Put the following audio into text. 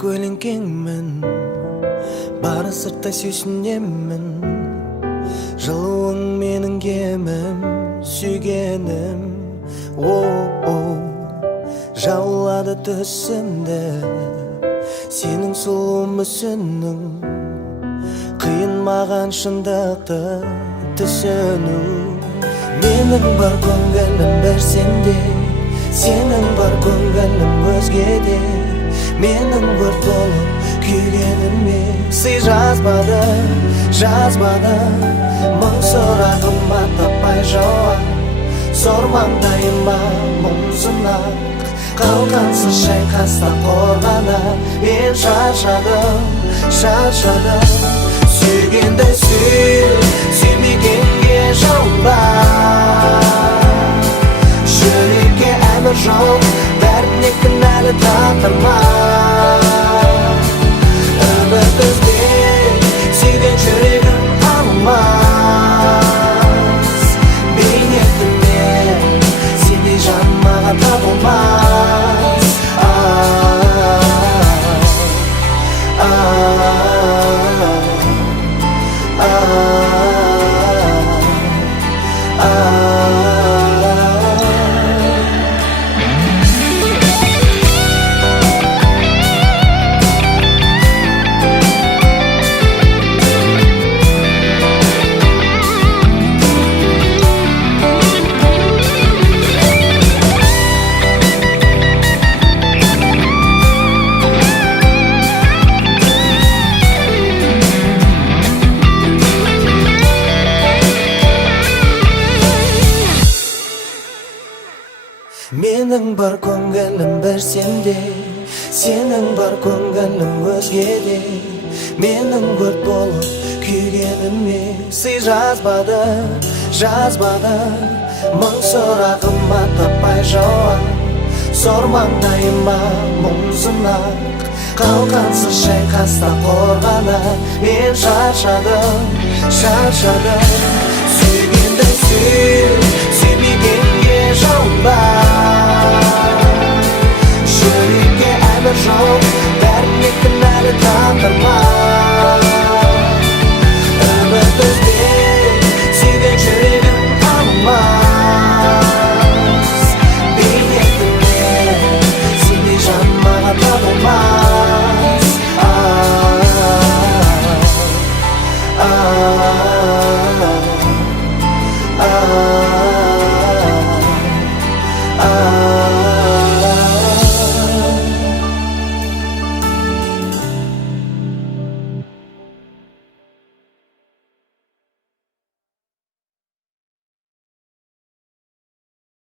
көлеңкеңмін, бары сырттай сүйсінемін. Жылуың менің кемім, сүйгенім. Жаулады түсімді, сенің сұлу мүсінің. Қиын маған шындықты түсіну. Менің бар көңілім бір сенде, сенің бар көңілім өзгеде. Менің өрт болып күйгеніме сый жазбады, мың сұрағыма таппай жауап. Зор маңдайыма мұңсынақ, қалғансыз шайқаста қорғана. Мен шаршадым, сүйгенді сүй, сүймегенге жалынба. Жүрекке әмір жоқ, бәріне кінәлі тағдырма. Үміт үзбе, сүйген жүрегім алынбас. Бейнетімнен сендей жан маған табылмас. Менің бар көңілім бір сенде, сенің бар көңілім өзгеде. Менің өрт болып күйгеніме сый жазбады, мың сұрағыма таппай жауап. Зор маңдайыма мұңсынақ, қалғансыз шайқаста қорғана. Мен шаршадым, сүйгенді сүй, сүймегенге жалынба. Жүрекке әмір жоқ, бәріне кінәлі тағдырма.